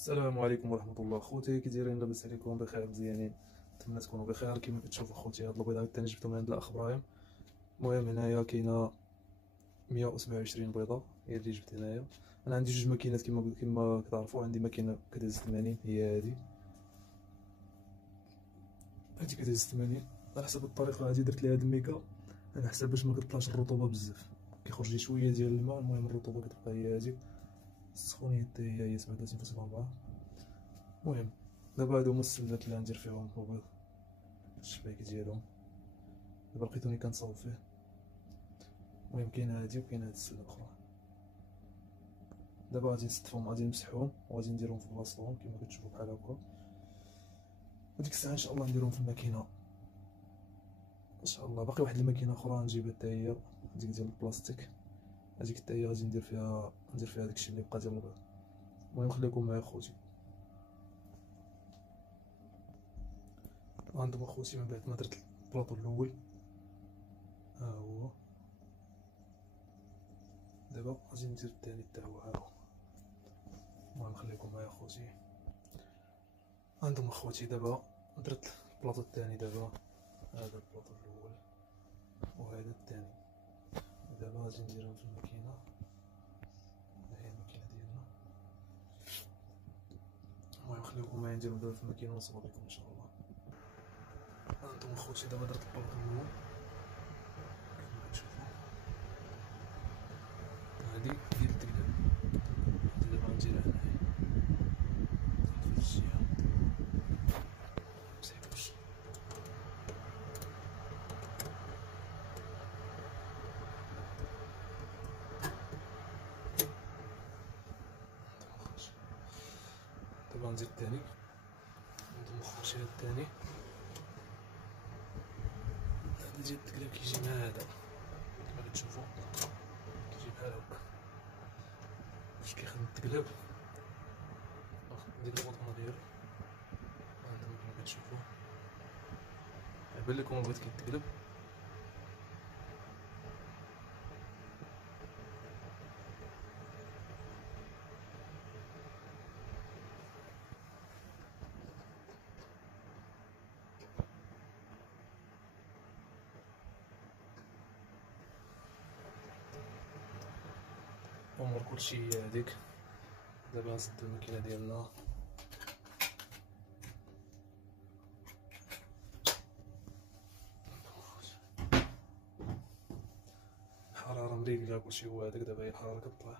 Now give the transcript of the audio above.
السلام عليكم ورحمة الله خوتي، كي دايرين؟ لاباس عليكم؟ بخير مزيانين؟ نتمنى تكونوا بخير. كما كتشوفوا خوتي، هاد البيضة الثاني جبتو من عند الاخ ابراهيم. المهم هنايا كاينه 127 بيضة هي اللي جبت هنايا. انا عندي جوج ماكينات كما كتعرفوا. عندي ماكينة كدهز 80، هي هادي كدهز 80. على حسب الطريقة هادي درت ليها هاد الميكا على حسب باش ما كتطلعش الرطوبة بزاف، كيخرج لي شوية ديال الماء. المهم الرطوبة كتبقى هي هادي. السخونية حتى هي 37.4. المهم دابا هادو هما السلات اللي غندير فيهم البيض، الشبايك ديالهم. دابا لقيتوني كنصاوب فيه. المهم كاينه هادي وكاينه هاد السله الاخرى. دابا غادي نستفهم، غادي نمسحهم وغادي نديرهم في بلاصتهم كما كتشوفوا بحال هكا. وديك الساعه ان شاء الله نديرهم في الماكينه ان شاء الله. باقي واحد الماكينه اخرى نجيبها حتى هي، ديك ديال البلاستيك. هذيك حتى هي غادي ندير فيها داكشي اللي بقى ديال البيض. المهم خليكم معايا خوتي. عندهم اخوتي من بعد ما درت البلاطو الاول، ها هو. دابا غادي ندير الثاني حتى هو، ها هو. المهم خليكم معايا اخوتي. عندهم اخوتي دابا درت البلاطو الثاني. دابا هذا البلاطو الاول وهذا الثاني. دابا غادي نديرهم في الماكينه. ها هي الماكينه ديالنا. المهم خليكم معايا نديرهم دابا في الماكينه ونصور لكم ان شاء الله. عندهم اخوتي دابا درت البلاطو الاول كما كتشوفوا. هادي ديال التقلاب، هادي دابا غنديرها هنايا في هاد الجهه. مسحكوش. دابا غندير الثاني. عندهم اخوتي هاد الثاني، هذا ديال التقلاب كيجي مع هذا كما كتشوفوا، كيجي بحال هكا. فاش كيخدم التقلاب ديك البطونه ديالو عندهم كما كتشوفوا. يبان لكم البيض كيتقلب. امور كلشي هي هاديك. دابا نسدو الماكينه ديالنا. الحراره مريقله كلشي هو هذاك. دابا هي الحراره كطلع.